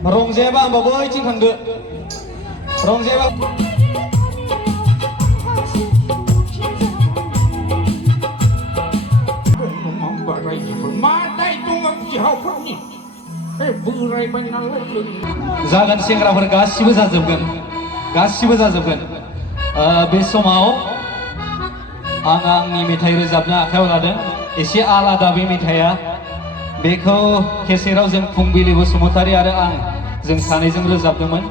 रंजायाबा आंबा बैथिं थांदो रंजायाबा जागोन सेंग्राफोर गासिबो जाजोबगोन बे समाव आं आंनि मेथाइ रोजाबनो आखायाव लादों एसे आलादा बे मेथाइया बेखौ केसेटआव जों फुंबिलि बसुमतारी आरो आं जों सानैजों रोजाबदोंमोन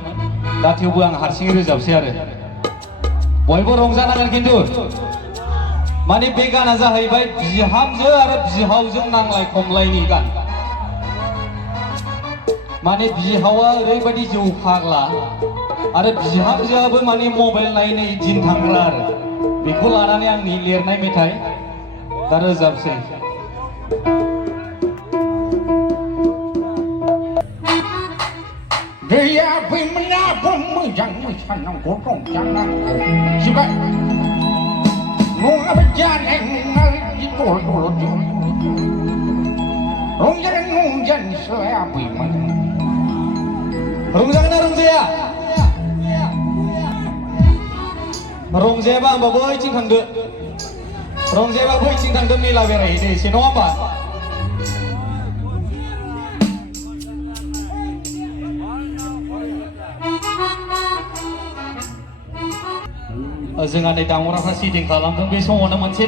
दा थेवबो आं हारसिङै रोजाबसै आरो बयबो रंजानांगोन खिन्थु माने बे गाना जाहैबाय बिहामजो आरो बिहावजों नांलाय खमलायनि गान माने बिहावा ओरैबायदि जौ फाग्ला आरो बिहामजोआबो माने मबाइल नायनो दिन थांग्रा आरो बेखौ लानानै आंनि लिरनाय मेथाइ दा रोजाबसै दैया फैमोनाबो मोजां मोसानांगौ रंजानांगौ जिबाय नङाबा जानाय नङा दल दल रंजानाय फैमोन रंजागोन ना रंजाया रंजायाबा आंबा बैथिं थांदो रंजायाबा बैथिं थांदो मेला बेरायहैदो एसे नङा होमबा जोंहा नै दामग्राफ्रा सिटिं खालामदों बे समावनो मोनसे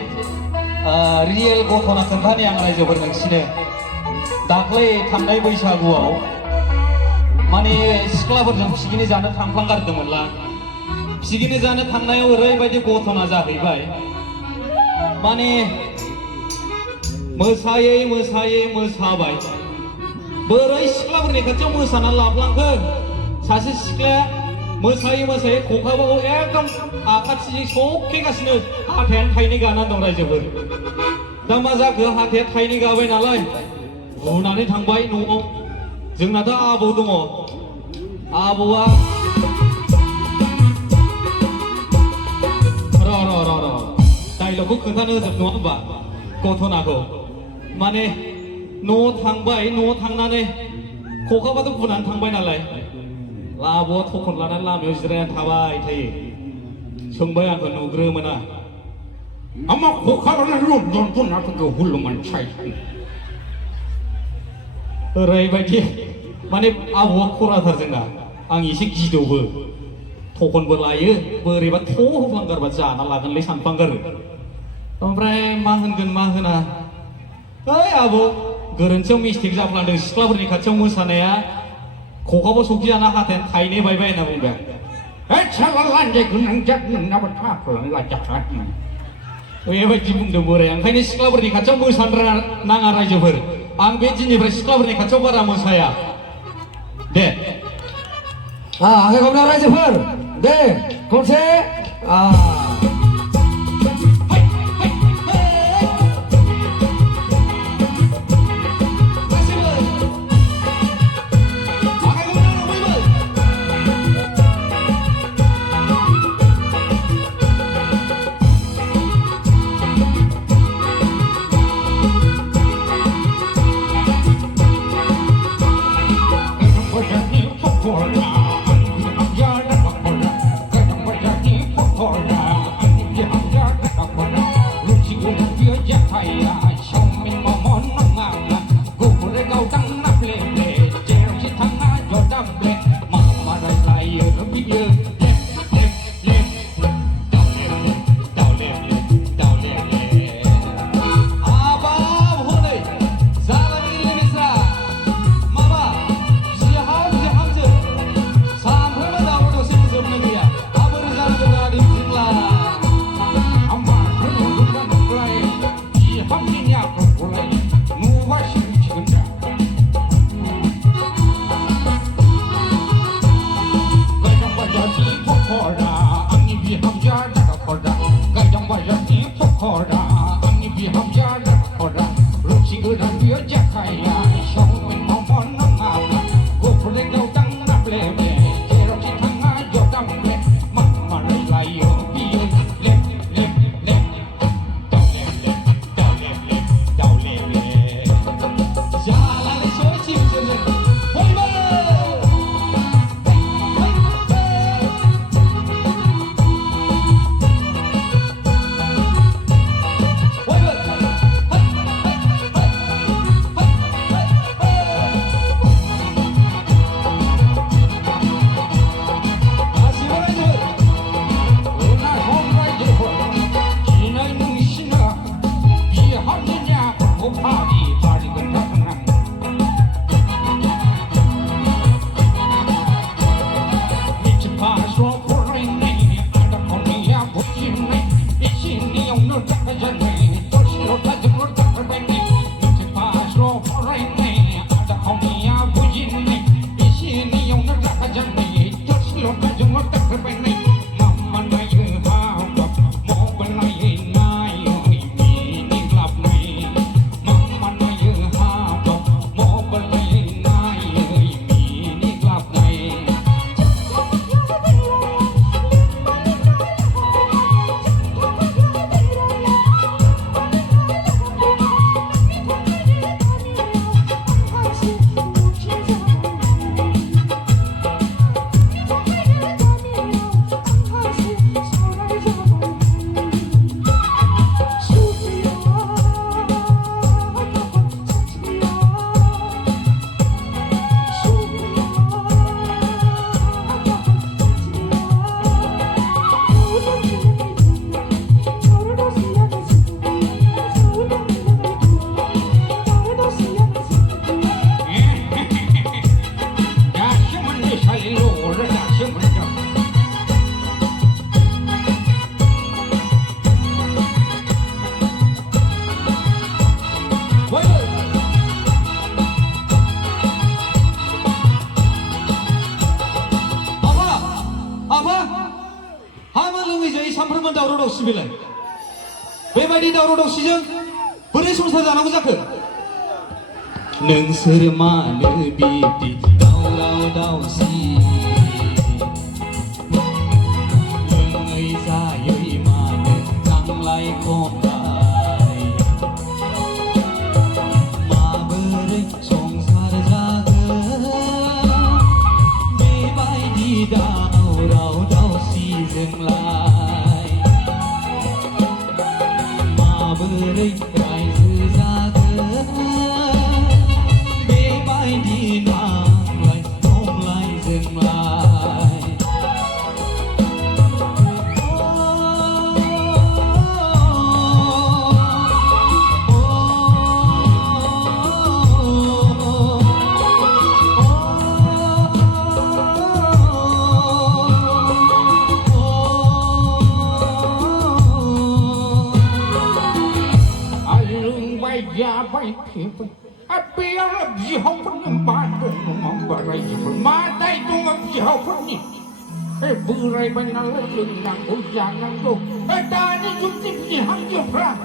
रियेल घटना खोन्थानि आं रायजोफोर नोंसिनो दाख्लै थांनाय बैसागुआव माने सिख्लाफोरजों पिकनिक जानो थांफ्लांगारदोंमोनला पिकनिक जानो थांनायाव ओरैबायदि घटना जाहैबाय माने मोसायै मोसाबाय बोरै सिख्लाफोरनि खाथियाव मोसानानै लाफ्लांखो सासे सिख्लाया मोसायै खखाबाव एकदम आखाथिजों सौफैगासिनो हाथायानो थाइनै गानानै दं रायजोफोर दा मा जाखो हाथाया थाइनै गाबाय नालाय बुनानै थांबाय न'आव जोंनाथ' आबौ दङ आबौआ र' डाइलगखौ खोन्थानो होजोब नङा होमबा घटनाखौ माने न'आव थांनानै खखाबाथ' बुनानै थांबाय नालाय आबौआ थखन लानानै लामायाव जिरायनानै थाबाय थायो सोंबाय आंखौ नुग्रोमोना आमा खखाबाना लन्दन बुनाफोरखौ हुलुमान साइ ओरैबायदि माने आबौआ खराथार जोंना आं एसे गिदौबो थखनबो लायो बोरैबा थ' होफ्लांगारबा जाना लागोनलै सानफ्लांगारो ओमफ्राय मा होनगोन मा होना ओइ आबौ गोरोन्थियाव मिस्टेक जाफ्लांदों सिख्लाफोरनि खाथियाव मोसानाया खखाबाव सौखिजाना हाथायानो थाइनै बायबाय होनना बुंबाय बेबायदि बुंदों बोराया ओंखायनो सिख्लाफोरनि खाथियाव मोसानो नाङा रायजोफोर आं बे दिननिफ्राय सिख्लाफोरनि खाथियाव बारा मोसाया दे आखाइ खबना रायजोफोर दे खनसे for दावराव दावसि बेलाय बेबायदि दावराव दावसिजों बोरै संसार जानांगौ जाखो नोंसोर मानो बिदि दावराव दावसि लोङै जायै मानो नांलाय खमलाय माबोरै संसार जागोन बेबायदि दावराव दावसिजोंलाय माबोरै रायजो जागोन बेबायदि नांलाय खमलायजोंलाय Bay people, I be on a jihad from the band of my day to a jihad from me. A buray by a little young young and go. I died to tip the hundred franc.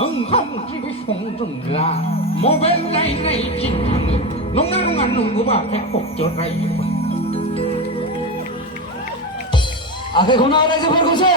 Uncommon to be found on la. Mobile line agent. No, no, no, no, go back and pop your right. 아케 고나 라이즈풀 콘서트